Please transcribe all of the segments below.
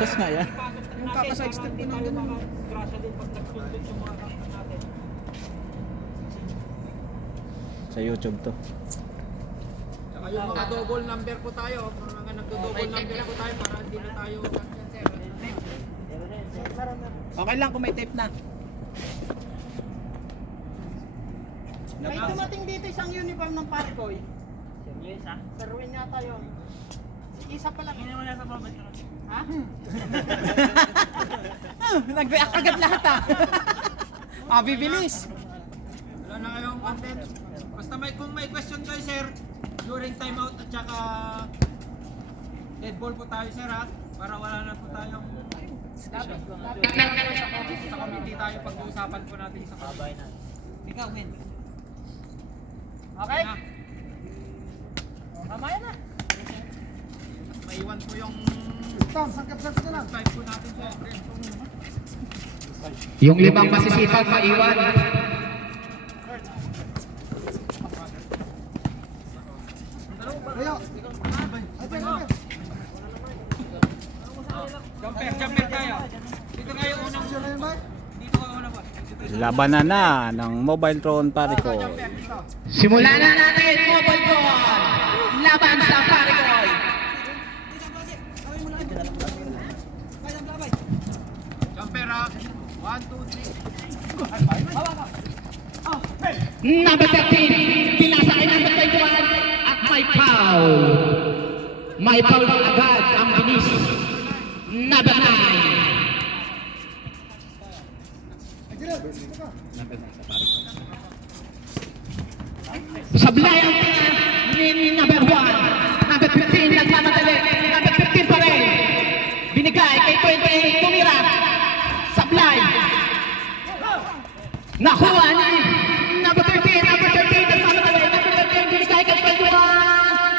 Gastos na yan. Yung kakaside step ko ng gano'n. Grasya din pag nagpindot yung mga kakasya natin. Sa YouTube to. Saka yung mga double number po tayo, mga nagdo-double number po tayo para hindi na tayo. Okay lang kung may tape na. May dumating dito isang uniform ng Parkoy. Sir Win yata yun. Isa pa lang. Hindi mo nasa babad ka. Ha? Nag-react agad lahat ah. Bibilis. Wala na kayong content. Basta kung may question kayo sir, during timeout at saka dead ball po tayo sir ha. Para wala na po tayong sa committee tayo pag-uusapan po natin sa committee. Ikaw, Win. Okay? Mamaya na. Maiwan po yung Tom, sangkap-sangkap ka lang. 5 po natin sir. Yung limang masisipag maiwan. Ayo. Jumper tayo. Dito kayo unang dito kayo unang ba? Labanan na ng Mobile Tron Parikoy. Simulan na natin, mobile ball. Laban sa Parikoy. Jumper ha. 1, 2, 3. Number 13, pinasa kay number 21 at may foul. May foul agad ang bilis. Number 9. Sablay ang tina ni number 1. Number 15 nagmamadali. Number 15 pa rin. Binigay kay 28 tumira. Sablay. Nakuha ni number 13 nagmamadali. Number 13 binigay kay 21.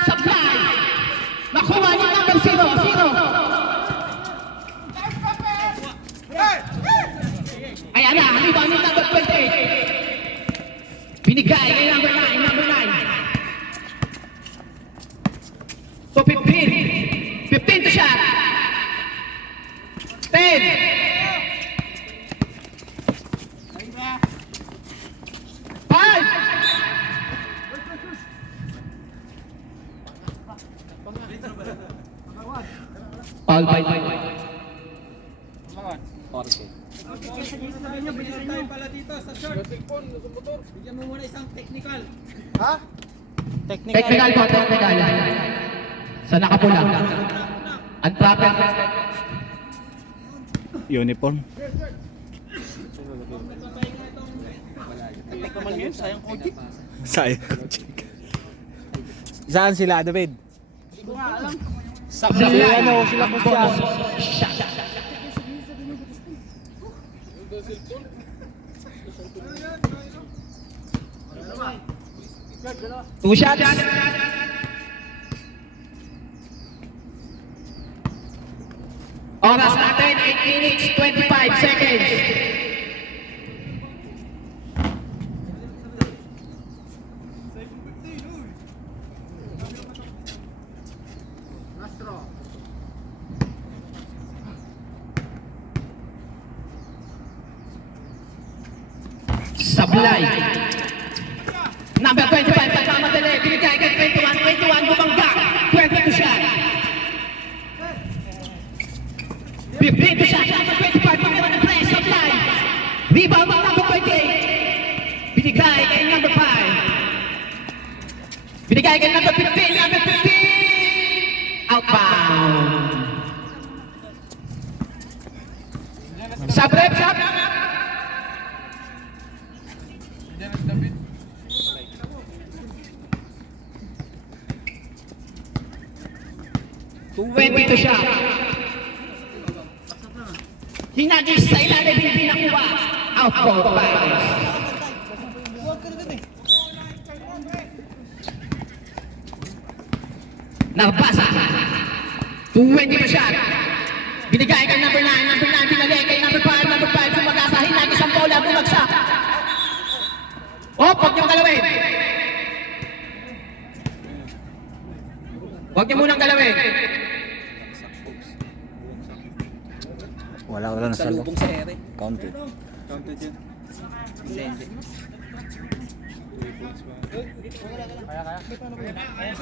Sablay. Nakuha ni number 0. Ayan na, halibang ni number 28. Binigay kay number 9. So 15 to shot. 10. Five. All by Bilisan tayo pala dito sa short. Bigyan mo muna isang technical. Ha? technical po, technical. Sa nakapula. Unproper. Uniform. Tek naman yun, sayang coaching. Sayang coaching. Saan sila, David? Hindi ko nga alam. Sila po siya. Two shots. Oras natin, 8 minutes, 25 seconds. Sablay. Number 25, pagmamadali. Binigay kay 21 bumangga. 22 shot. 15 to shot. Number 25, pagkawa ng press. Sablay. Rebound ng number 28. Binigay kay number 5. Binigay kay number 15. Number 15. Outbound. Sabrep. Pwede siya. Hinagis sa ilalim, hindi nakuha. Out ball fouls. Nabasa. 20 pa siya. Binigay kay number 9. Number 9 pinali kay number 5. Number 5 sumagasa. Hinagis ang bola. Bumagsak. Huwag niyong galawin. Huwag niyo munang galawin. Wala na sa loob. Salubong sa ere. Counted. Counted yun. Hindi.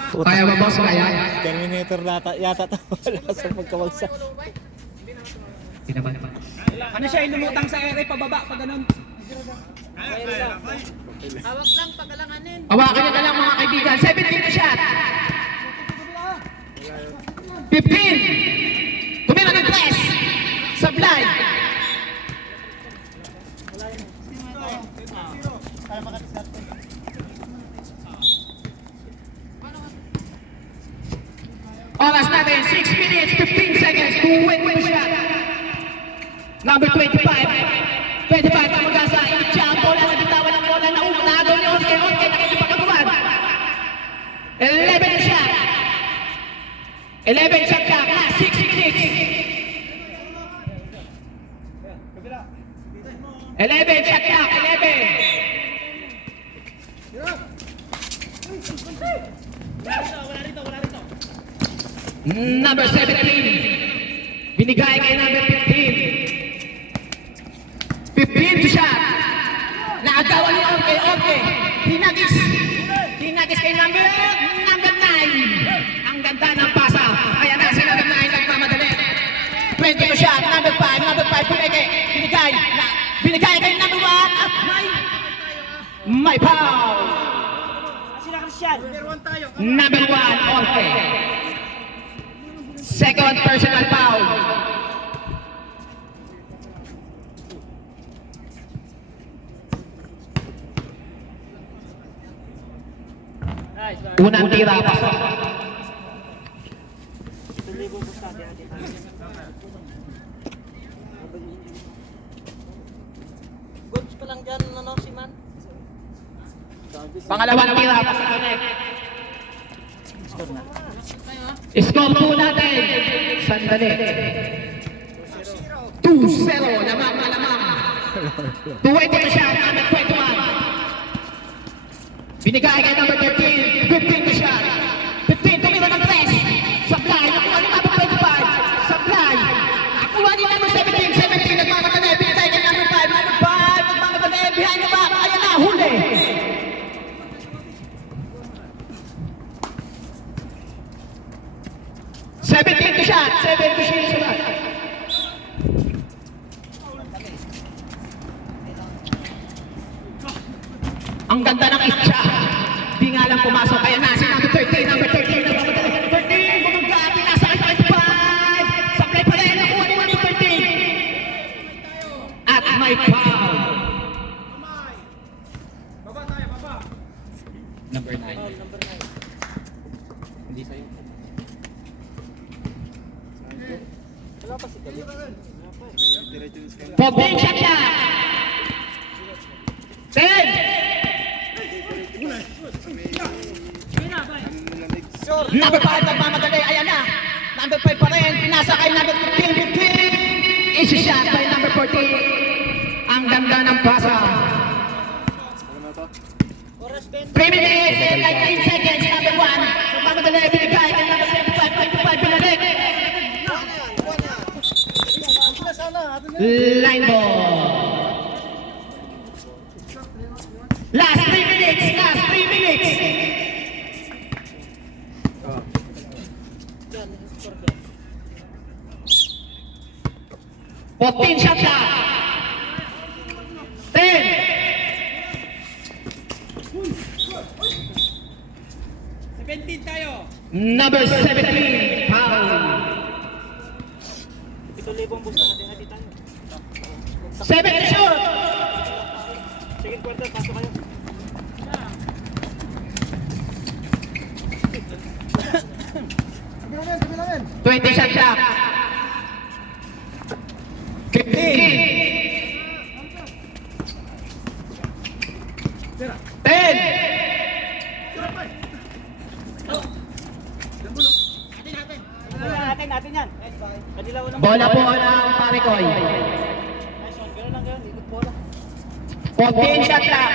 Kaya ba, boss? Kaya? Terminator yata to. Wala sa pagkawagsak. Tinaman naman. Ano siya, inumutang sa ere, pababa, pa ganun. Hawak lang, pagalanganin. Hawakan nyo na lang mga kaibigan. 17 na shot. 15. Tumira ng press. Sablay. Oras natin, 6 minutes, 15 seconds to win the shot. Number 25. 25 na mag-asa. Initya ang bola, nabitawan ang bola na umunado ni Orke. Orke, nakikipagkaguan. 11 na shot. 11 shot clock, last 6 minutes. 11 shot clock, 11. Number 17. Binigay kay number 15. 15 to shot. Naagawan ni Orke. Orke. Hinagis. Hinagis kay number 9. Ang ganda ng pasa. Ayan na si number 9 nagmamadali. 20 to shot. Number 5. Number 5 pineke. Binigay. Binigay kay number 1. At may foul. Number 1 Orke. Second personal foul. Unang tira pasok. Goods pa lang dyan, ano, si Man? Pangalawang tira pasok ulit. Score po natin. Sandali. 2-0. Lamang na lamang. 20 na siya. Number 21. Binigay kay number 13. 15 na siya. 15. Tumira ng 3. Sablay. Nakuha ni number 25. Sablay. Nakuha ni number 17. 17. Nagmamadali. Binigay kay number 5. Number 5. Nagmamadali. Behind the back. Ayan na. Huli. 17 to shot. 7 to shot. Ang ganda ng itcha. Di nga lang pumasok. Kaya na si number 13. Number 13. Number 13. Bumagati. Nasa kay 25. Sablay pa rin. Nakuha ni number 13. At may foul. Baba tayo, baba. Number 9. Hindi sa'yo. 14 shot na. 10. Number 5 nagmamadali. Ayan na. Number 5 pa rin. Pinasa kay number 15. 15. Easy shot by number 14. Ang ganda ng pasa. 3 minutes and 19 seconds. Number 1. Nagmamadali. Binigay kay number 75. 25. Binalik. Line ball. Last 3 minutes. Last 3 minutes. Fourteen shot clock. 10. Number 17. Foul. 7 to shoot. Second quarter, pasok kayo. 20 shot clock. 15. 10. Natin yan. Kanila unang Bola po ng Parikoy. nice one. Ganun lang ganun. Ikot bola. 14 shot clock.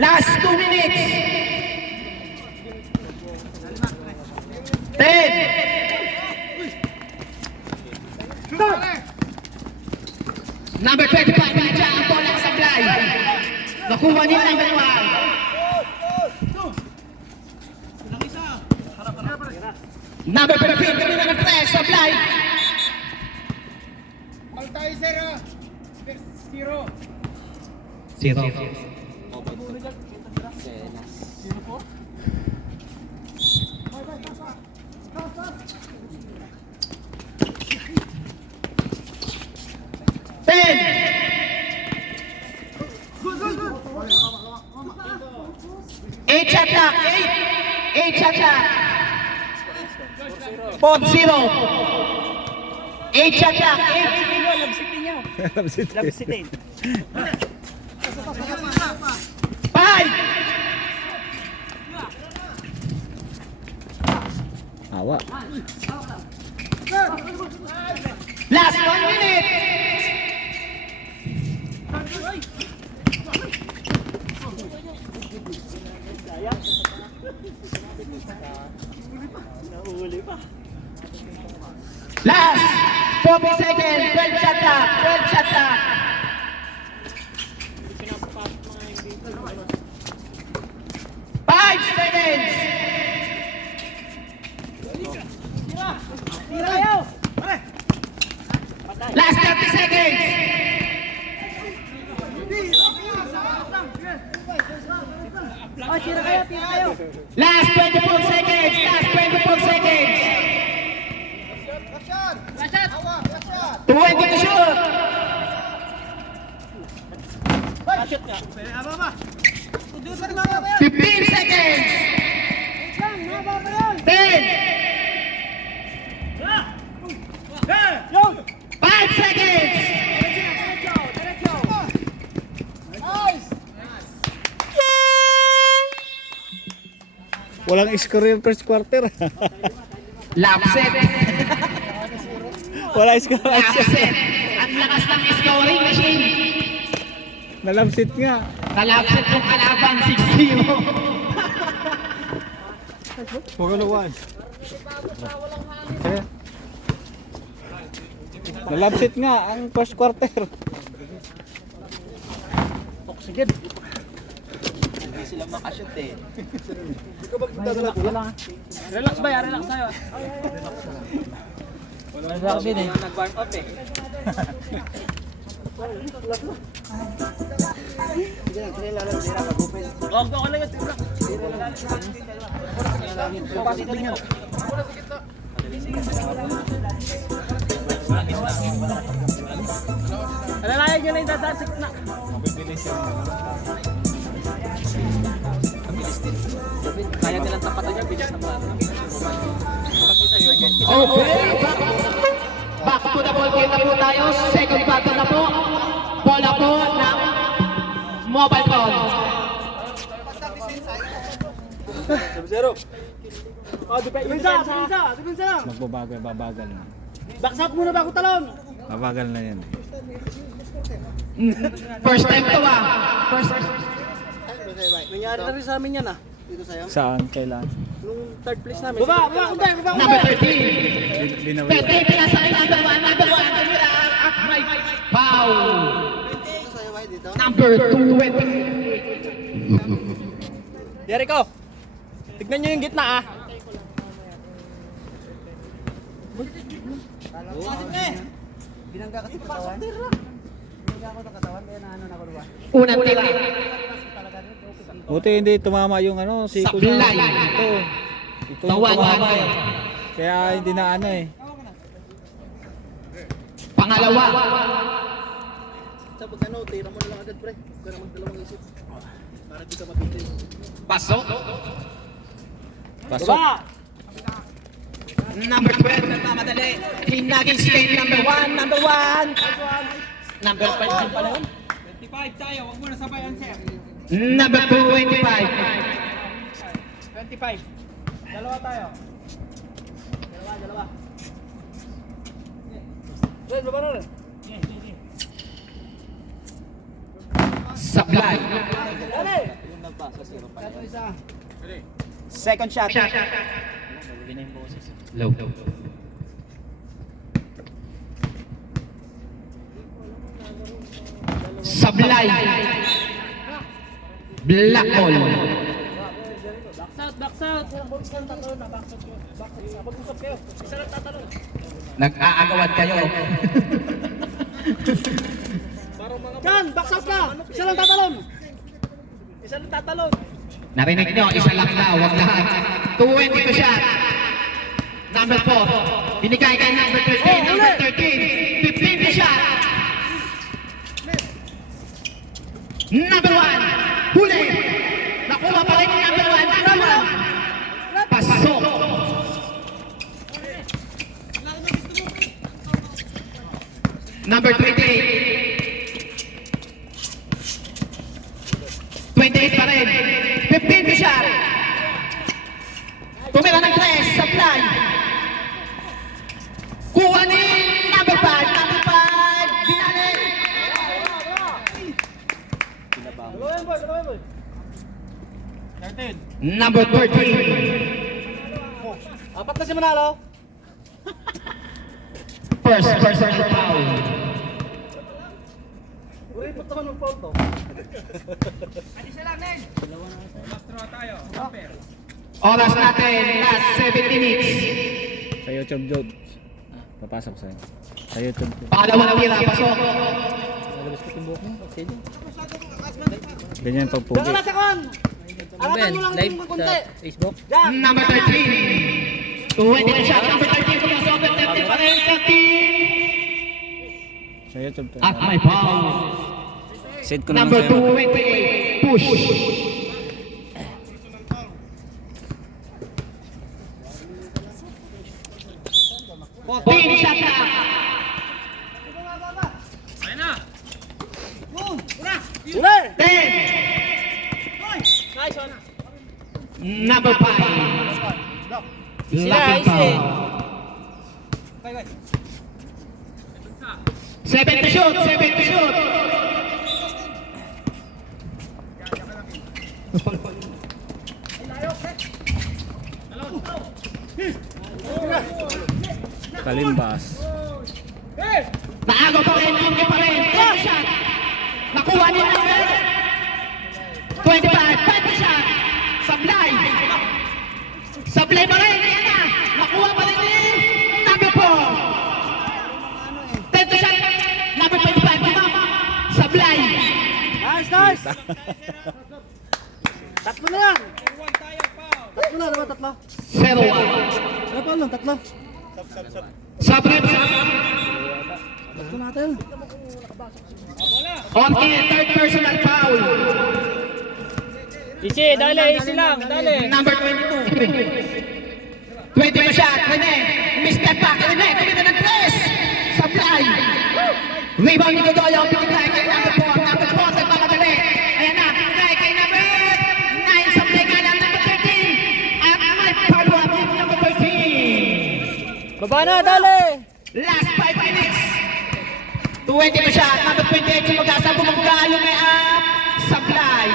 Last 2 minutes. 10. Number 25, pinadya ang bola sa fly. Nakuha ni number 1. Number 15, kanina ng press sa fly. All tayo, sir. 0. 0. Ten. 8 shot clock. 8 shot clock. 0. 8 shot clock. 8. Labsitin. 5. Awa. Last 1 minute. Last 40 seconds. 12 shot clock. 12 shot clock. 5 seconds. Last 30 seconds. Last 24 seconds. Last 24 seconds. 20 to shoot. 15 seconds. 10. 5 seconds. Walang score yung first quarter. Lap set. Wala score. Lap set. Ang lakas ng scoring machine. Nalapsit nga. Kalapset yung kalabang 6-0. Huwag luwan. Nalapsit nga ang first quarter. Oxygen. Hindi sila makashoot eh. Relax ba yan? Relax tayo. Wala din eh. Nag-warm up eh. Huwag ko lang yung tira. Alalayan nyo na yung dadasik na. Kaya nilang tapatan niya, bilis na ba? Okay. Back to the ball game na po tayo. Second quarter na po. Bola po ng mobile phone. Depensa lang. Magbabagal, babagal na. Backshot muna bago talon. Babagal na yan. First time to First Nangyari na rin sa amin yan ah. Dito sa'yo. Saan? Kailan? Nung third place namin. Baba kunti. number 13. Binawi. 13 pinasa kay number 1. Number 1. Tumira at right. Foul. Number 20. Jericho, tignan nyo yung gitna ah. Binangga kasi katawan. Binangga ko sa katawan, kaya na ano na ko ba? Unang tira. Buti hindi tumama yung ano, si Sa Blay. Ito yung Tawag. tumama eh. Kaya hindi na ano eh. Pangalawa. Tapos ano, tira mo na lang agad pre. Huwag ka na magdalawang isip. Para di ka mabitin. Pasok. Pasok. Number 12 nagmamadali. Hinagis kay number 1. Number 1. Number 5 din pala yun. 25 tayo, huwag mo na sabayan sir. Number 25. 25. Dalawa tayo. Dalawa. Yes, baba na rin. Sablay. Yung nagpasa, 0 pa Ito isa. Second shot. Low. Sablay. Black ball. Nag-aagawan kayo. Jan, box out ka! Isa lang tatalon! Isa lang tatalon! Narinig nyo, isa lang daw, wag lahat. 22 shot. Number 4. Binigay kay number 13, number 13. 15 shot. Number 1. Huli. Nakuha pa rin yung number 1. Number 1. Pasok. Number 28. 28 pa rin. 15 shot. Tumira ng 3. Supply. Kuha ni number 5. Number 5. Binalin. Number 13. Apat na si Manalo. First personal foul. Uri, punta man ng foul to. Last draw tayo. Number. Oras natin, last 7 minutes. Sa YouTube, Jod. Papasok sa'yo. Sa YouTube. Pangalawang tira, pasok. Nalabas ko itong buhok mo. Okay dyan. Ganyan pag Diyan ka pugi. na sa kon! Angatan mo lang ng konti! Facebook? Diyan! Number 13. 20 shot, number 13. Pumasok, 13 pa rin, 13. Sa YouTube. At may foul. Send ko naman Number sa'yo. 28, push. Team shot na. Ayun na. Uri! 10. Number 5. Lucky foul. 7 to shoot, 7 to shoot. Kalimbas. Naago pa rin, okay pa rin. 10 shot. Nakuha niya number 25, 5 shot. Sablay. Sablay pa rin, ayan na. Nakuha pa rin ni number 4. 10 shot. Number 25, diba? Sablay. Nice, nice! Tatlo na yan! One tayo, foul. Tatlo na, diba tatlo? 0-1. Ano pa lang, tatlo? Sablay. Tatlo natin. On in, third personal foul. Easy, dali, easy lang, dali. Number 22. 22 shot, Rene. Mr. Pac, Rene. Kumita ng 3. Supply. Rebound ni Godoyo. Pinigay kay number 4. Number 4, nagmamadali. Ayan na, pinigay kay number 9. Supply nga lang, number 13. At may follow-up with number 13. Baba na, dali. Last 5 minutes. 22 shot, number 28. Sumagasa, bumangga yung may up. Supply.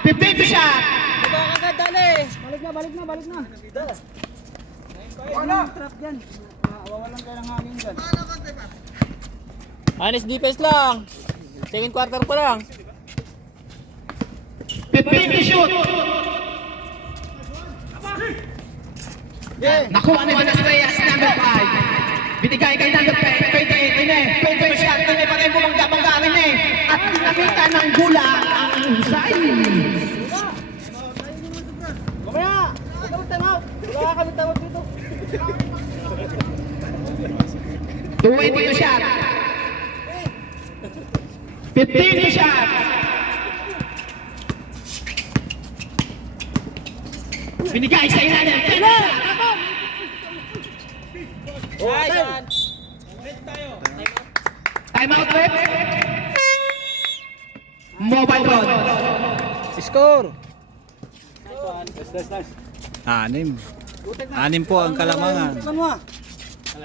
52 shot. Baba ka agad, dali. Balik na, balik na, balik na. Wala! Trap dyan. Wawalan kayo ng hangin dyan. Honest defense lang. Second quarter pa lang. 50 shoot. Nakuha ni Vanas Reyes, number 5. Binigay kay number 28, Ine. 20 shot, Ine pa rin bumangga-bangga rin eh. At dinamita ng gula ang husay. Mamaya! Huwag kami time out! Wala kami tawag dito. 22 shot. 15 shot. Binigay sa ilalim. 10 shot. Nice, man. Red tayo. Time out, rep. Mobile road. Score! Anim. Anim po ang kalamangan. Tignan mo ah. Wala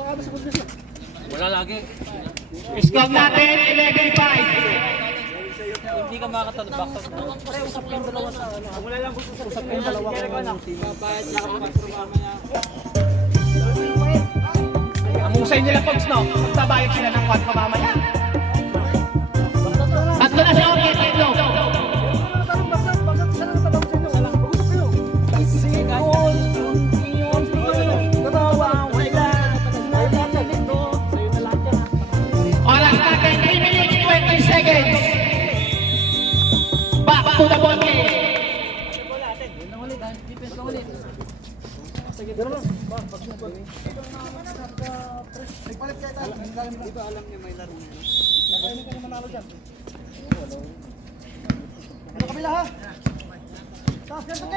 ka ba sa business na? Wala lagi. Score natin, 11-5. Hindi ka makakatalo. Back to. Pare, usap kayong dalawa sa ano. Wala lang gusto usap kayong dalawa ng team. Bayad na ako magprograma niya. Ang husay nila, Pogs, no? Magbabayad sila ng 1 mamamaya. Tatlo na si Oke sa ito. Oras natin, 3 minutes, 20 seconds. Back to the ball game.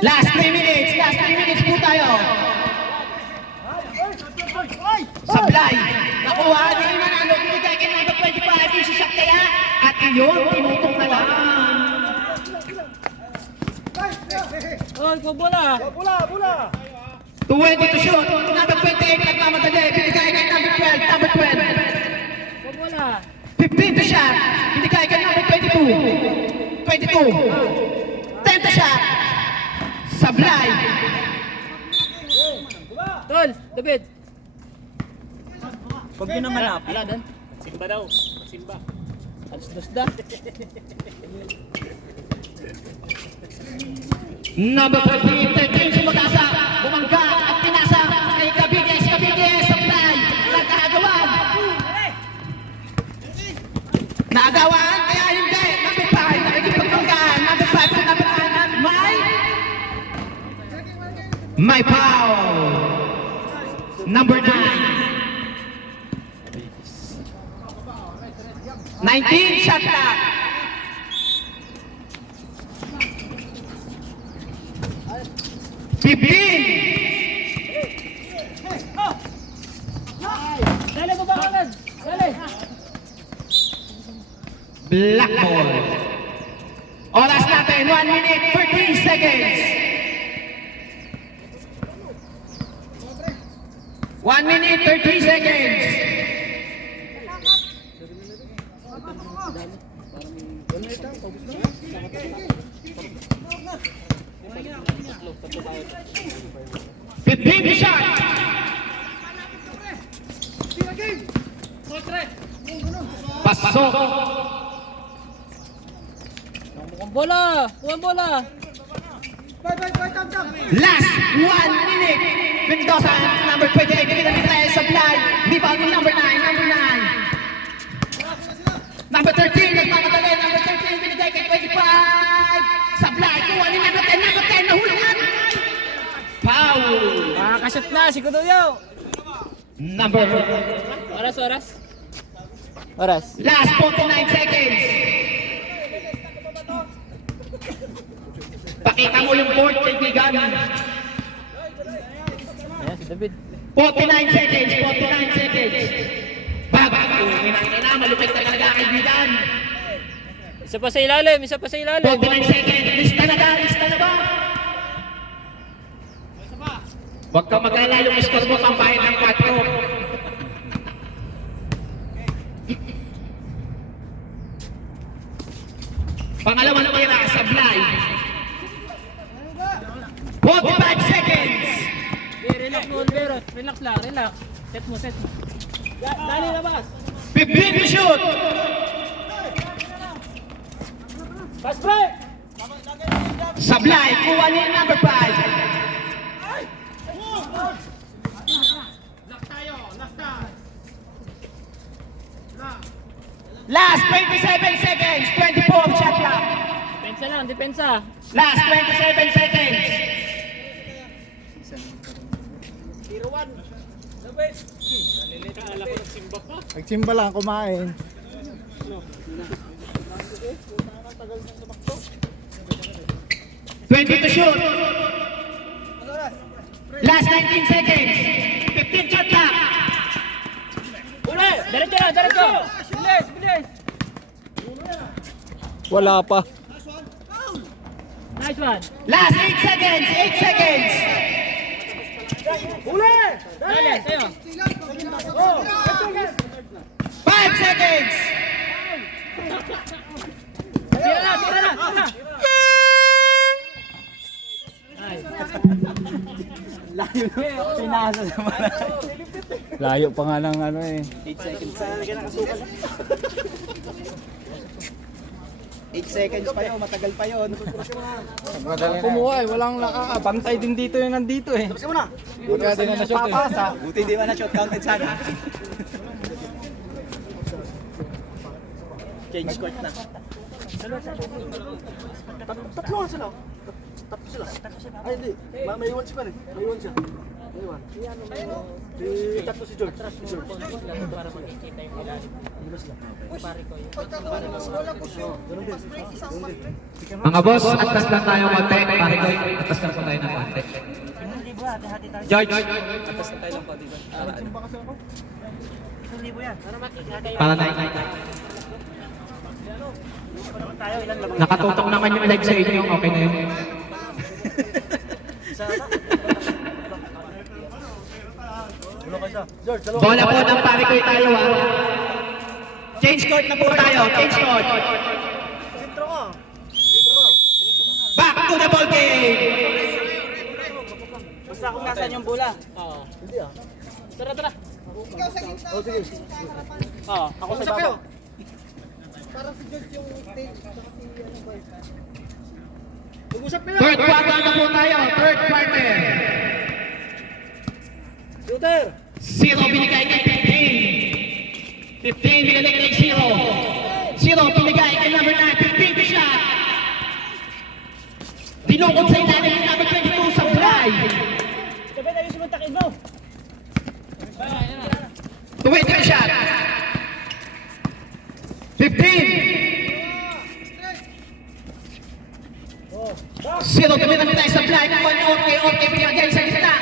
Last 3 minutes po tayo. Sablay, nakuha din yung manalo, binigay kay number 25, yung si Shaq kaya, at iyon, tinutong na lang. Oh, ikaw bola. 20 to shoot, number 28, nagmamadali, binigay kay number 12, number 12. Ikaw bola. 15 to shot, binigay kay number 22. 10 to shot, Sablay. Tol, David. Huwag nyo naman napit. Ala, Dan. Simba daw. Simba. Alas-dos da. Number 13 sumagasa, bumangga at pinasa kay Cabiges, Sablay, nagkagawan. Naagawan, kaya hindi. Number 5, nakikipagpanggaan. Number 5 to number 9 at may foul. Number 9. 19 shot clock. 15. Dali, baba ka lang. Dali. Black ball. Oras natin, 1 minute, 13 seconds. 1 minute, 30 seconds. Fifteen to shot. Pasok. Mukhang bola. Mukhang bola. Last 1 minute. Mendoza, number 28, binigyan ni Reyes Sablay. Rebound ni number 9, number 9. Number 13, nagmamadali, number 13, binigay kay 25. Sablay, kuha ni number 10, nahulugan. Foul. Makakashoot na si Kuduyo. Number, Oras. last 49 seconds. Pakita mo yung board, kaibigan. Ayan, si David. 49 seconds. Bago, ina, malupit na talaga kaibigan. Isa pa sa ilalim. 49 seconds. Lista na ba? Huwag kang mag-alala, yung score mo pang bahid ng 4. Pangalawang tira, Sablay. 45 seconds. Relax mo, Olvero. Relax lang. Set mo. Dali labas. 15 to shoot. Pass break. Sablay, kuha ni number 5. Last 27 seconds, 24 shot clock. Depensa. Last 27 seconds. Nagsimba lang, kumain. 20 to shoot. Last 19 seconds. 15 shot clock. Diretso. Bilis. Wala pa. Nice one. Last 8 seconds. 8 seconds. Dali, sa'yo. 5 seconds. Tira na. Pinasa sa mga. Layo pa nga ng ano eh. 8 seconds. Lagyan ng kasukal. 8 seconds pa yun, matagal pa yun. Madalang kumuha eh, walang nakakabantay din dito yung nandito eh. Tapos mo na. Buti nga din na na-shot eh. Papasa. Buti di ba na-shot, counted sana. Change court na. Tatlo nga sila. Tatlo sila. Ay, hindi. May iwan siya pa rin. May iwan siya. May iwan. Tatlo si George. Si George. Para makikita yung ilalim. Pare ko yun. Mga boss, atas lang tayo konti. Pare ko, atas lang po tayo ng konti. George, Atas na tayo lang pa dito. Para makikita yung para na nakatutok naman yung live sa inyo, okay na yun. George, dalawa. Bola po ng pare ko tayo Change court na po tayo, change court. Sintro ka. Back to the ball game! Basta kung nasaan yung bola. Oo. Hindi ah. Tara, tara. Oh, sige. Oo, ako sa baba. Parang si George yung stage. Mag-usap ka na. Third quarter na po tayo, third quarter. Shooter. 0 binigay kay 15. 15 binigay kay 0. 0 binigay kay number 9. 15 to shot. Dinukot sa ilalim ng number 22 sa fly. Sabi tayo sumuntakin mo. 20 to shot. 15. 0 kami naman tayo sa fly. Okay, binigay sa gitna.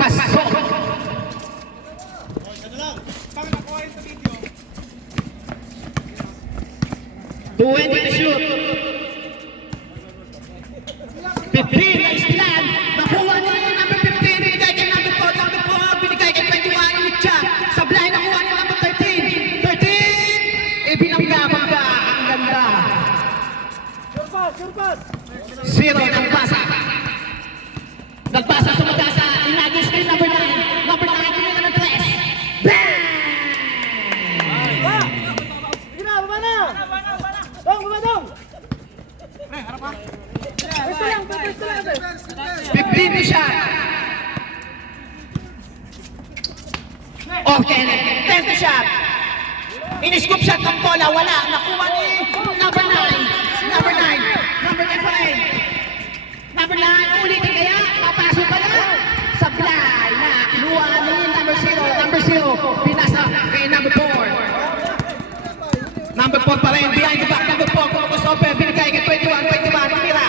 Pasok. 20 to shoot. 15 na istilan. Nakuha niya yung number 15. Binigay kay number 4. Number 4. Binigay kay 21. Ilitcha. Sablay nakuha niya number 13. 13. Ibinangga-bangga. Ang ganda. Sure pass. 0 nagbasa. Nagbasa sumagasa. Inagis kay number 9. Number 9. Binigay ng 3. Bang! Sige na, baba na. Dong, baba dong. Pwesto lang. 15 to shot. Okay, 10 to shot. In-scoop shot ng bola, wala. Nakuha ni number 9. Number 9. Number 10 pa rin. Number 9, ulitin kaya. Papasok ka na. Sablay na. Kinuha ni number 0. Number 0. Pinasa kay number 4. Number 4 pa rin. Behind the back. Number 4. Focus open. Binigay kay 21. 21. Tira.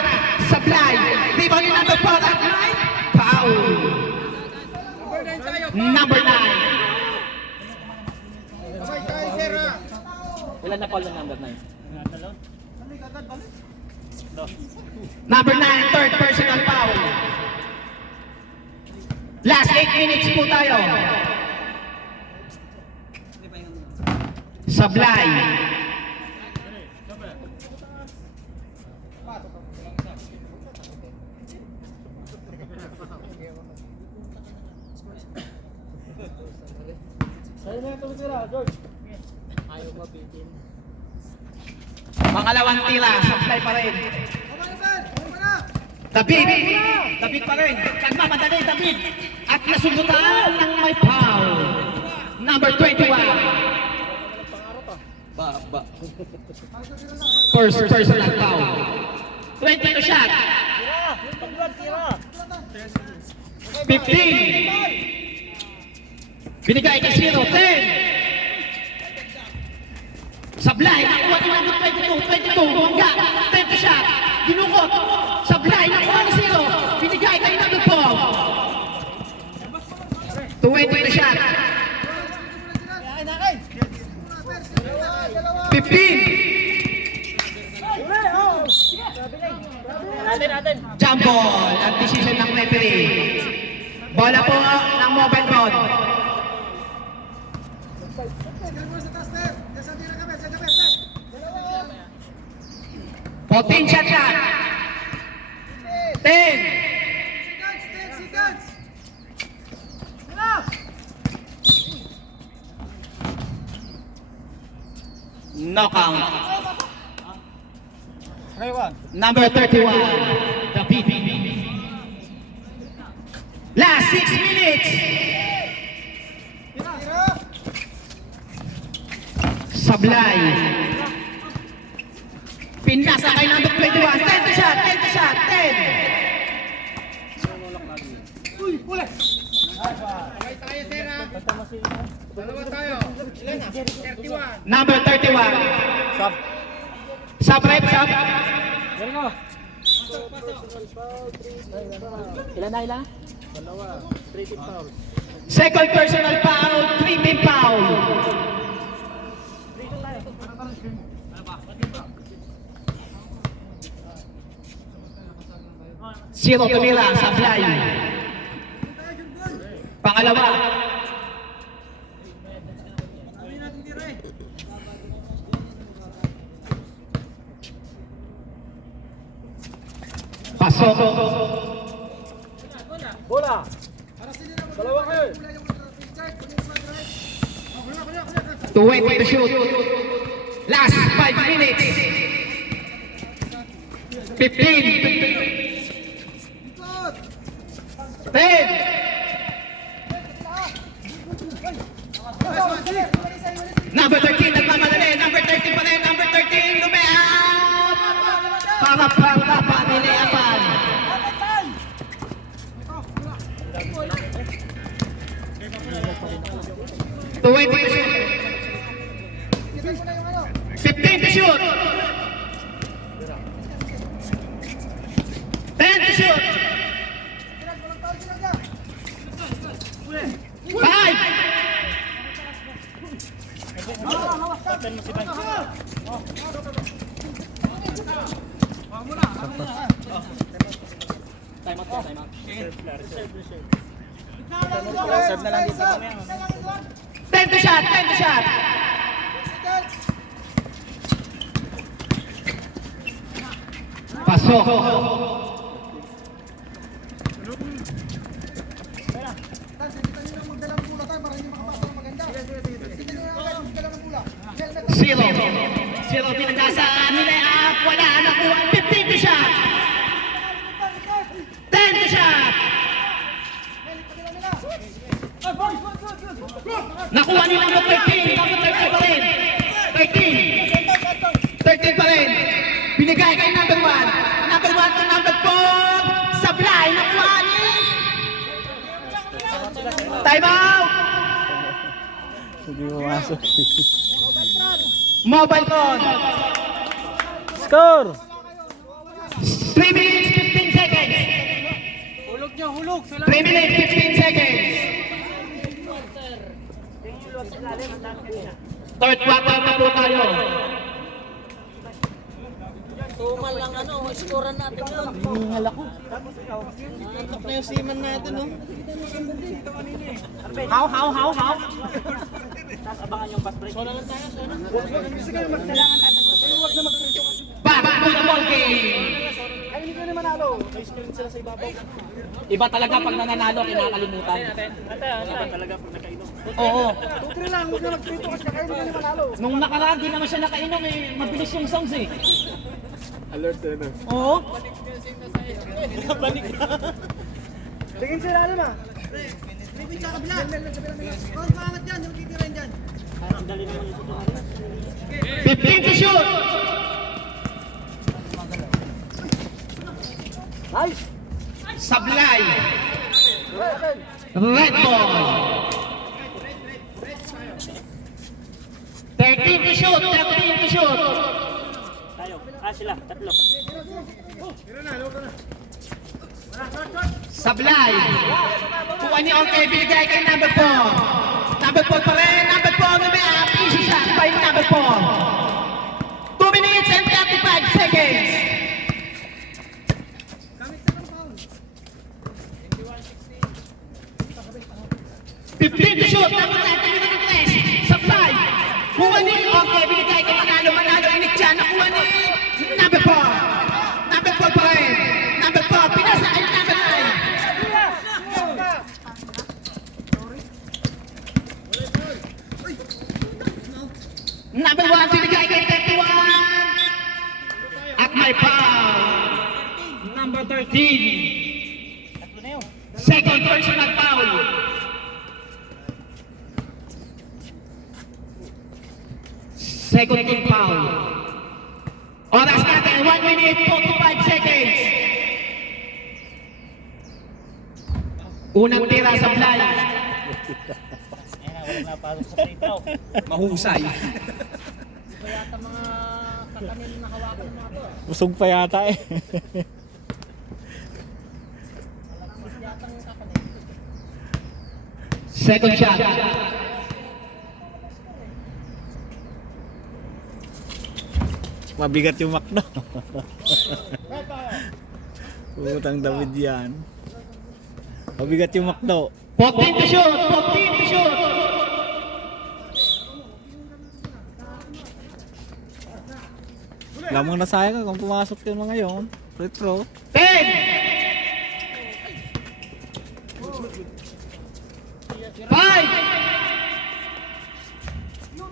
Sablay. Rebound ni number 4. At 9. Foul. Number 9. Ilan na call ng number 9? Number 9, third personal foul. Last 8 minutes po tayo. Sablay. Sa'yo na ito sila, George. Ayaw mabitin. Pangalawang tira, sablay pa rin. David. David pa rin. Nagmamadali, David. At nasubutan ng may foul. Number 21. First personal foul. 20 to shot. 15. Binigay kay 0. 10. Sablay, nakuha ni number 22. 22, bangga. 10 to shot. Dinukot. Sablay, nakuha ni 0. Binigay kay number 4. 20 to shot. 15. Natin. Jump ball. Ang decision ng referee. Bola po ng mobile phone. 14 shot shot. 10. No count. Number 31, the PP. Last 6 minutes. Sablay. Pinasa kay number 21. 10 to shot, 10 to shot, 10. Number 31. Sub rep, sub. Galing ko. Ilan na ilan? Second personal foul, 3-pin foul. Zero tumira, Sablay. Pangalawa. Pasok. Bola. Dalawa kayo. 20 to shoot. Last 5 minutes. 15. 10. Number 13, nagmamadali. Number 13 pa rin. Number 13, lumeap. Para pa nilayapan. To 20 to shoot. 15 to shoot. 10 to shoot. 5. Serve na lang dito kami. 10 to shot, 10 to shot. Pasok. Zero. Zero pinagdasa nila. Wala nakuha. 15 to shot. 10 to shot. Nakuha nila number 13. Number 13 pa rin. 13. 13 pa rin. Binigay kay number 1. Number 1 to number 4. Sablay. Nakuha ni. Time out. Hindi mo masok. Mobile phone. Score! 3 minutes, 15 seconds. Hulog nyo, hulog. 3 minutes, 15 seconds. Third quarter na po tayo. Tumal lang scorean natin yun. Hiningal ako. Antok na yung seaman natin, no? How? Back to the ball game. Ay, hindi ko naman manalo. May screen sila sa ibabaw. Iba talaga pag nananalo, kinakalimutan. Iba talaga pag nakainom. Oo. 2-3 lang, huwag na mag-trito kasi kayo hindi ko naman manalo. Nung nakaraan, di naman siya nakainom eh. Mabilis yung songs eh. Alert na yun. Oo. Tingin sila alam ah. 15 to shoot. Nice! Sablay. Red ball. 13 to shoot. 13 to shoot. Sila, tatlo. Sablay. Kuha ni Onke, binigay kay number 4. Number 4 pa rin. Number 4 na may easy shot by number 4. 2 minutes and 35 seconds. 15 to shoot. Number 10, Sablay. Kuha ni Onke, binigay kay Manalo. Inik siya. Nakuha ni number 4. Number 4 pa rin. Number 4, pinasa kay number 9. Number 1, binigay kay 31. At may foul. 13. Second personal foul. Second team foul. Oras natin, 1 minute, 45 seconds. Unang tira sa Blay. Mahusay. Iba yata mga kakanin na hawakan mga to. Busog pa yata eh. Malakas yata ang kakanin. Second shot. Mabigat yung makno. Utang David yan. Mabigat yung makno. 14 to shoot, 14 to shoot. Lamang na sayang kung pumasok yung mga yon. Free throw. 10. 5.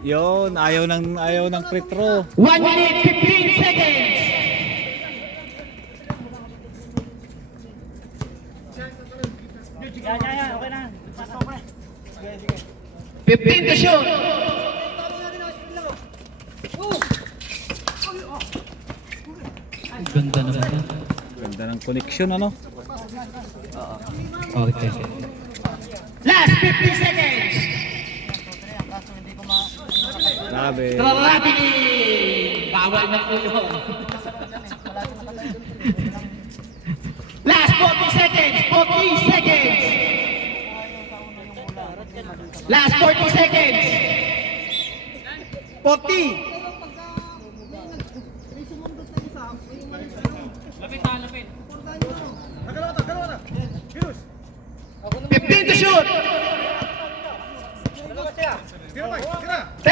Yon, ayaw ng free throw. 1 minute, 15 seconds. Yan, okay na. 15 to shoot. Ganda naman. Ganda ng connection ano? Okay. Last 15 seconds. Grabe. Trabini. Bawal na po yun. Last 40 seconds. 40 seconds. Last 40 seconds. 40. Lapit. 15 to shoot. 10.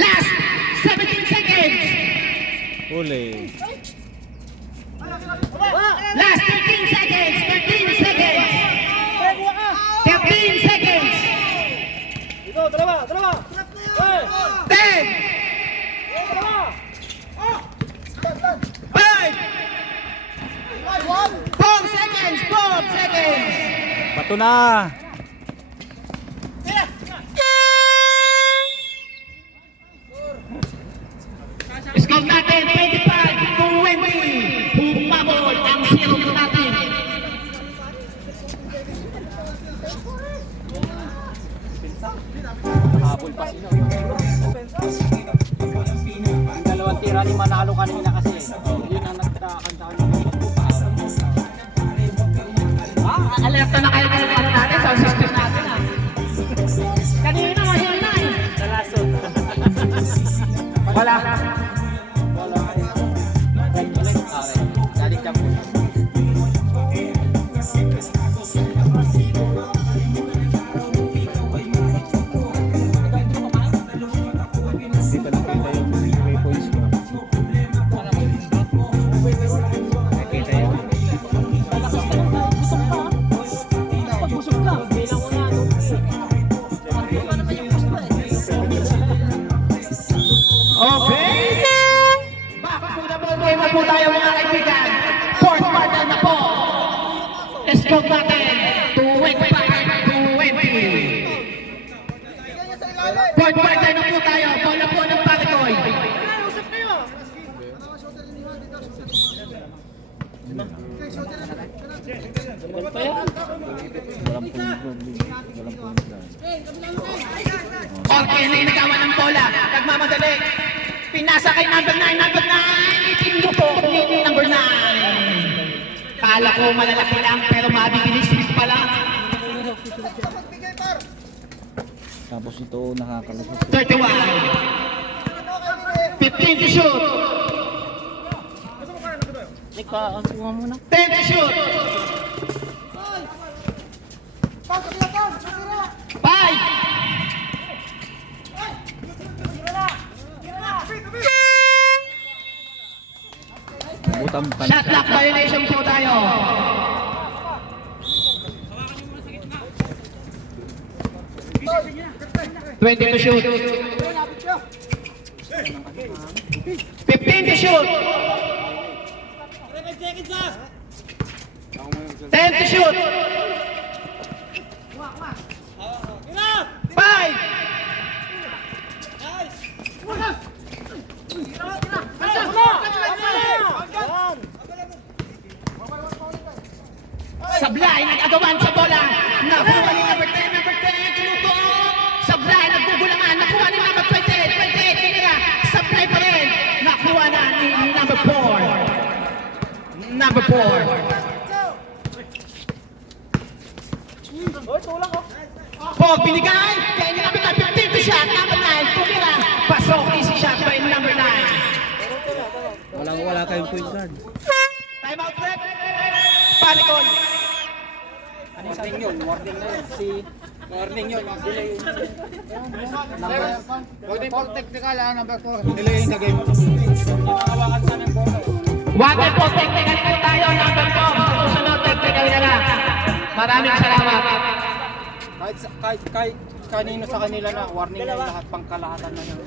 Last 17 seconds. Huli. Last 13 seconds. 13 seconds. 13 seconds. 10. 5. 4 seconds. 4 seconds. Pato na. Score natin 25-20. Humabol ang zero natin. Ang dalawang tira ni Manalo kanina kasi. Yun ang nagkakanta kanina. Alerto na kayo ng ano natin, sound system natin Kanina, mahina eh. Nalasot. Wala. Daling jump. Hindi pa nakita yung 3 points mo. Nakita yun. Busog ka. Bilang ko na. Okay. Back to the ball game na po tayo mga kaibigan. Fourth quarter na po. Let's go natin. 25-20. Fourth quarter na po tayo. Bola po ng Parikoy. Walang point lang. Okay, na inagawa ng bola. Nagmamadali. Pinasa kay number 9. Number 9. Itingo po ni number 9. Kala ko malalaki lang pero mabibilis pala. Tapos ito nakakalusot. 31. 15 to shoot. Ika, ang bunga muna. 10 to shoot. 5. Butang Shot clock violation po tayo. Twenty to shoot. shoot. 10 to shoot. 5. Sablay, nag-agawan sa bola. Nakuha ni number 10, kinuto. Sablay, nagbubulangan. Nakuha ni number 28, tinira. Sablay pa rin. Nakuha na ni number 4. Number 4. Pog, binigay. Kaya ni number 9, 15 to shot. Number 9, tumira. Pasok, easy shot by number 9. Wala kayong point guard. Time out, Fred. Palikon. Warning yun. Warning yun. Delay. Pwede po technical number 4. Delay in the game. Hawakan sa ng ball. Water po, technical po tayo. Number 4. Susunod, technical na lang. Maraming salamat. Kahit kanino sa kanila na warning na lahat, pangkalahatan na yun.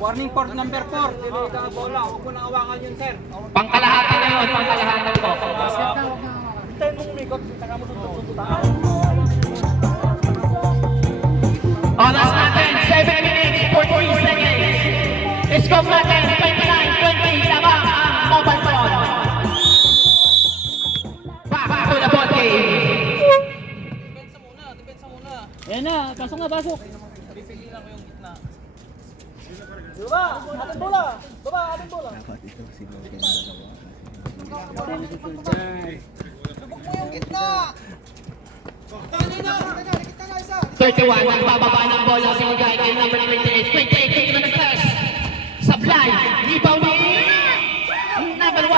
Warning for number 4. Delay ka bola. Huwag mo na hawakan yun, sir. Pangkalahatan na yun, pangkalahatan po. Oras natin, 7 minutes, 14 seconds. Scope natin, 29-20, lamang ang mobile phone. Back to the ball game. Ayan na, pasok na, pasok. Dapat ito si Logan dalawa. 31, nagbababa ng bola, sinigay kay number 28. 28, tingin na nag-press. Sablay, libaw ni number 1.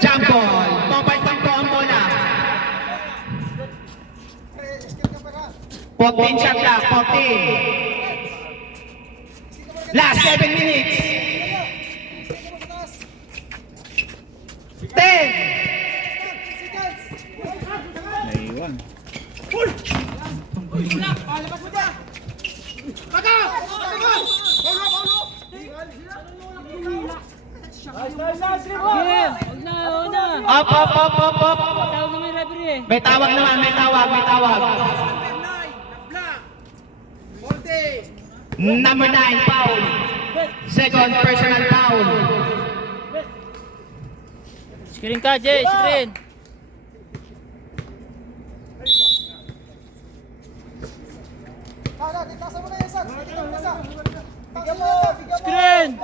Jump ball, mobile phone po ang bola. 14 shot clock, 14. Last 7 minutes. 10. Naiwan. Game, huwag na. Up. Tawag naman yung referee eh. May tawag naman, may tawag. Number 9, foul. Second personal foul. Screen ka, Jay, screen. Screen.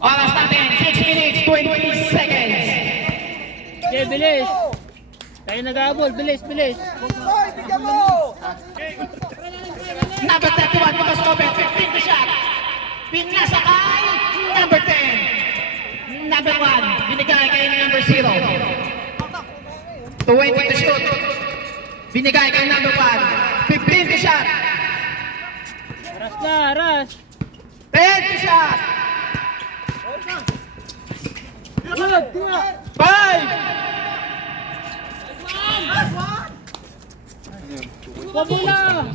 Oras natin, 6 minutes, 20 seconds. Jay, bilis. Tayo nag-aabol, bilis. Number 31, Lucas Coben, 15 to shot. Pinasakay, number 10. Number 1, binigay kay number 0. 20 to shoot. Binigay kay number 1. 15 to shot. Aras na, aras. 10 to shot. Good, tiya. 5. Pabula.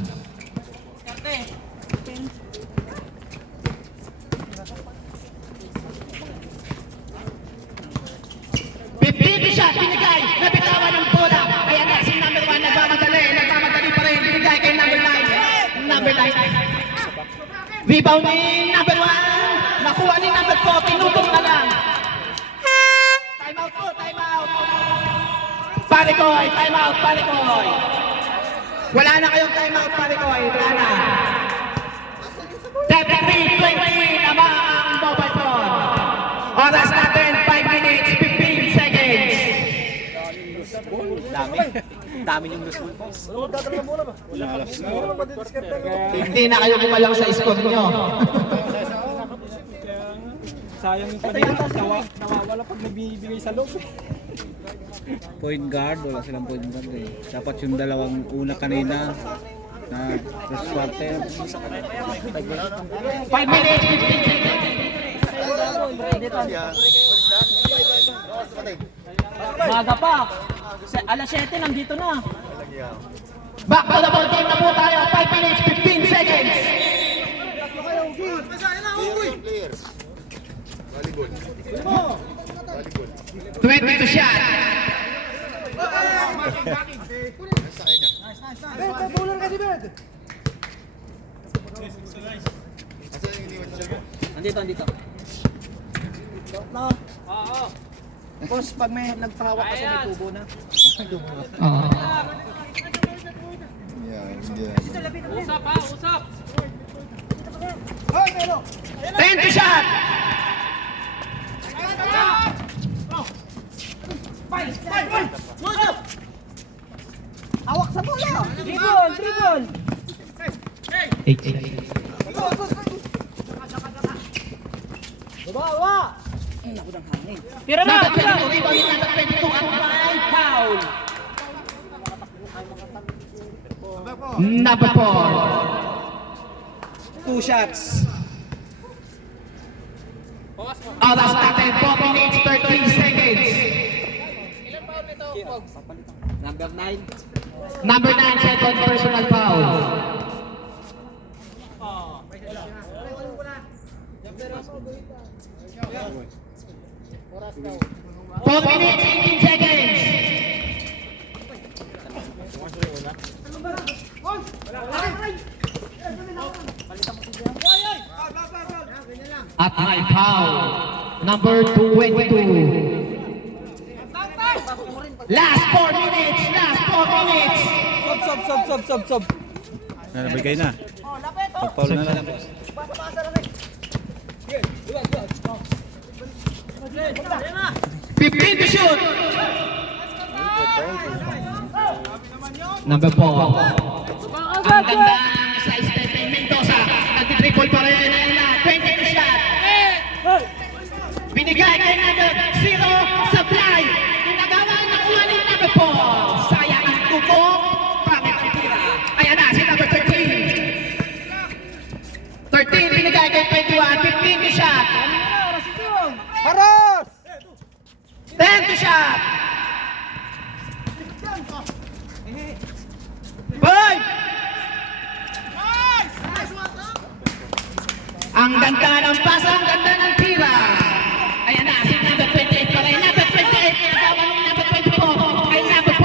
15 shot, binigay, nabitawan ng bola. Ayan na, si number 1, nagmamadali pa rin, binigay kay number 9. Number 9. Rebound ni number 1, nakuha ni number 4, tinutong na lang. Time out po, time out. Parikoy, time out, Parikoy. Wala na kayong time out, Parikoy, wala na. 33-20, naman ang mobile phone. Oras natin, 5 minutes, 15 seconds. Dami yung loose ball. Hindi na kayo gumalang sa score nyo. Sayang yung kanina. Nawawala pag nabibigay sa loob. Point guard, wala silang point guard eh. Dapat yung dalawang una kanina. First quarter. 5 minutes, 15 seconds. Maga pa. Alas 7, nandito na. Back to the ball game na po tayo. 5 minutes, 15 seconds. 22 shot. Nandito. Boss, pag may nagpahawak kasi may tubo na. Oh. Usap. 10 shot. Hawak sa bola! Dribble. 8. Tira na. Number 22, rebound yung number 22 at may foul. Number 4. 2 shots. Oras natin, 4 minutes, 13 seconds. Number 9. Number 9, second personal foul. Four minutes, 18 seconds. At may foul. Number 22. Last 4 minutes. Sob. Nabigay na. Pag-foul na lang. 15 to shoot. Number 4. Ang ganda sa Stephen Mendoza. Nag-triple pa rin. Ayun na, 20 to shot. Binigay kay number 0 supply. Ginagawa ng ulan ng number 4. Sayang ang tutok. Pangit ang tira. Ayan na, si number 13. 13 binigay kay 21. 15 to shot. Paros! 10 to shot. 5. Ang ganda ng pasa, ang ganda ng tira. Ayan na, si number 28 pa rin. Number 28, ginagawa ng number 24 kay number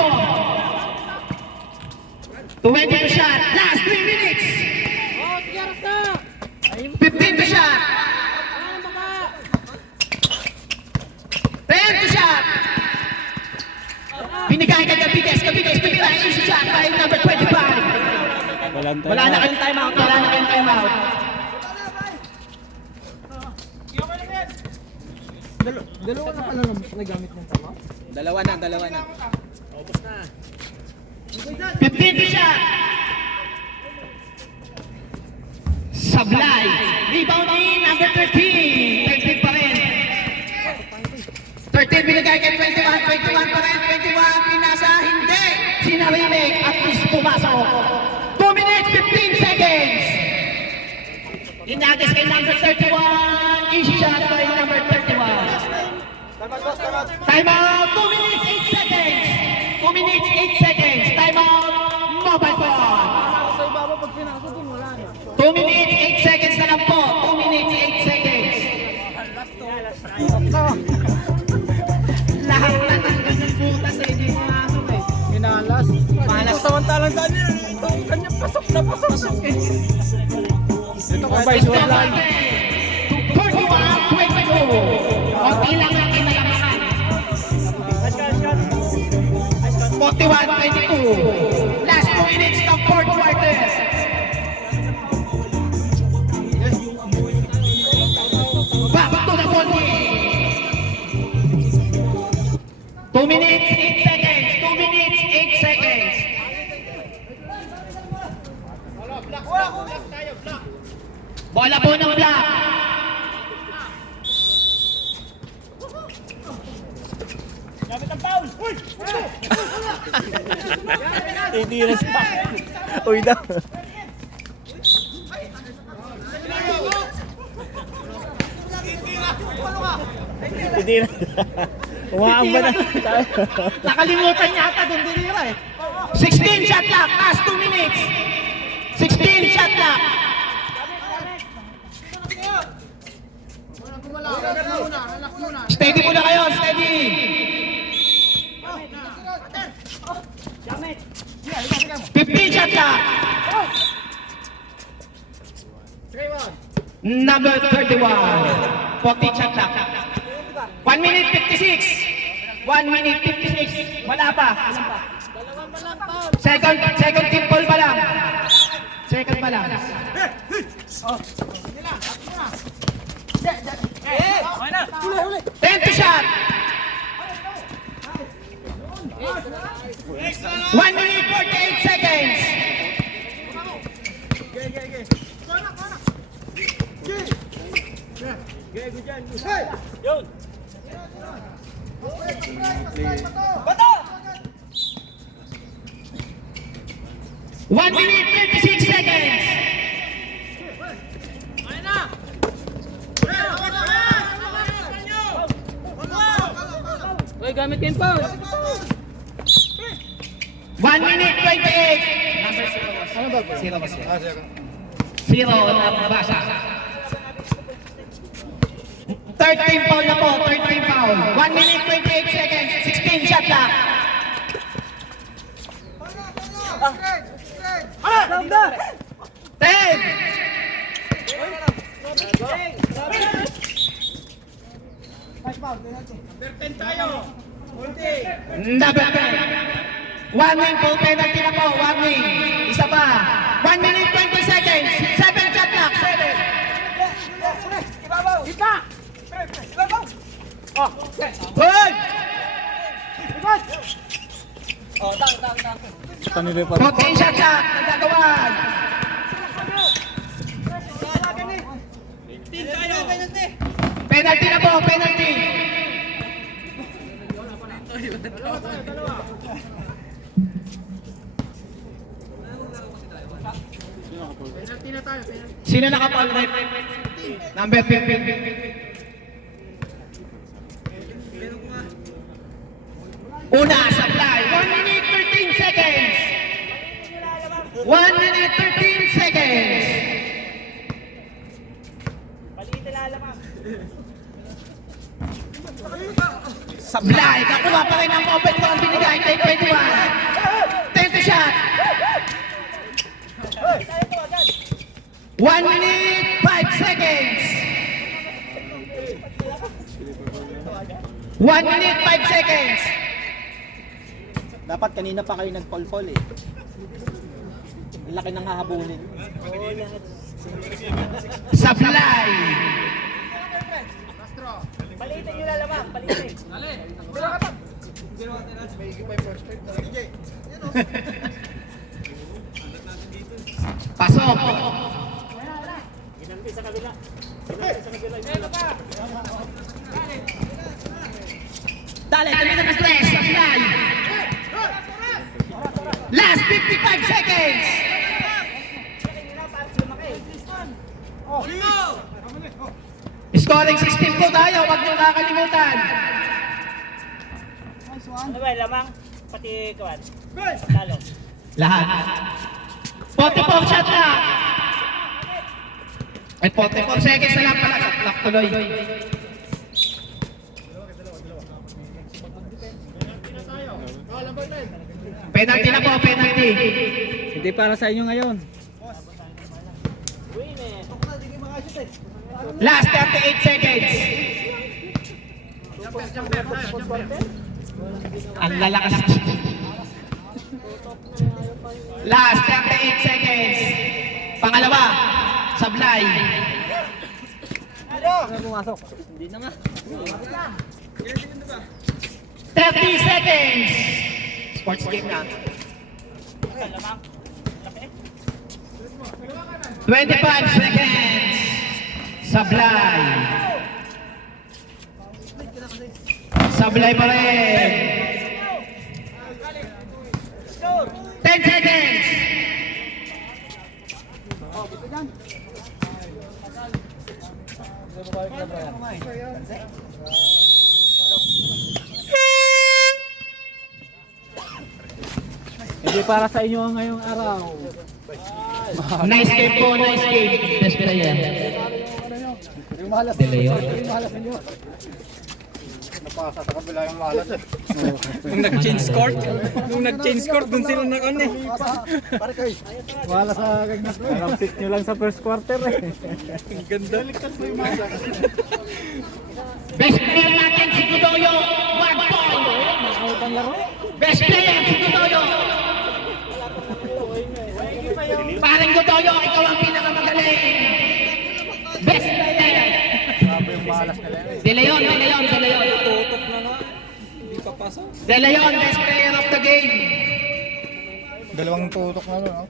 4. 20 to shot. Last 3 minutes. 15 to shot. 10 to shot. Binigay kay Gabides, binigay easy shot by number 25. Wala na kayong timeout. Dalawa na pala nagamit ng tama? Dalawa na. 15 to shot. Sablay. Rebound in number 13. 13 pa rin. 13 binigay kay 21 pa rin. 21 pinasa, hindi. Sinarinig at least pumasok. 2 minutes, 15 seconds. Inagis kay number 31. Easy shot by number 31. Time out, 2 minutes, 8 seconds. 2 minutes, 8 seconds. Time out, mobile phone. Sa ibaba pag pinasok din wala na. 2 minutes, 8 seconds na lang po. 2 minutes, 8 seconds. Lahat na ng butas eh, hindi pumasok eh. Minalas. Malas. Samantalang saan yun? Ito, kanya pasok na pasok eh. Ito ka ba, ito line? 41-22. Konti lang ang kinalabasan. 41-22. Last 2 minutes ng 4th quarter. Back to the ball game. 2 minutes, 8 seconds. 2 minutes, 8 seconds. Bola po ng block. Hindi na sa. Uy daw. Hindi na. Umaamba na. Nakalimutan niya ata doon dinira eh. 16 shot clock, last 2 minutes. 16 shot clock. Steady muna kayo, steady. 15 shot clock. Number 31. 14 shot clock. 1 minute 56. 1 minute 56. Wala pa. Second team ball pa lang. Second pa lang. Okay na. 20 shot. 1 minute 48 seconds. Yun. 1 minute 36 seconds. Okay na. 1 minute 28. Number 0 was 0 na basa. Third team foul na po, third team foul. 1 minute 28 seconds, 16 shot clock. Ten. Number 10. Warning po, penalty na po, warning. Isa pa. 1 minute 20 seconds, 7 shot clock, 7. Good! Kanila pa. 14 shot clock, nagagawan. Penalty na po, penalty. Sino nakapal rep? Number 15. Una, supply. 1 minute 13 seconds. 1 minute 13 seconds. Supply. Kakuha pa rin ang open ko ang binigay kay 21. 10 shot. 1 minute 5 seconds. 1 minute 5 seconds. Dapat kanina pa kayo nag-fall eh. Ang laki ng hahabulin. Supply. Palitin nyo lalamang, palitin. Pasok. Dale, termina ng stress. Supply. Last 55 seconds. Scoring 16 po tayo. Huwag niyong kakalimutan. Ano ba, lamang? Pati kawan? Talo. Lahat. 44 shot na. Ay, 44 seconds na lang pala. Lock tuloy. Penalty na po, penalty. Hindi para sa inyo ngayon. Last 38 seconds. Ang lalakas. Last 38 seconds. Pangalawa, sablay. Hindi na nga. 30 seconds. Sports game na. 25 seconds. Sablay. Sablay pa rin. 10 seconds. Hindi para sa inyo ngayong araw. Nice game po, nice game. Best player. Yung malas. De Leon. Yung malas ninyo. Napasa sa kabila yung malas eh. Nung nag-change court, dun sila nag-ano eh. Pare kayo. Wala sa ganyan. Alam pick nyo lang sa first quarter eh. Ang ganda. Ligtas mo yung malas. Best player natin si Gudoyo. 1 point. Best player si Gudoyo. Parang Gudoyo, ikaw ang pinakamagaling. Best player. Grabe yung malas nila eh. De Leon, De Leon, De Leon. Tutok na nga. Hindi pa pasok. De Leon, best player of the game. Dalawang tutok na no?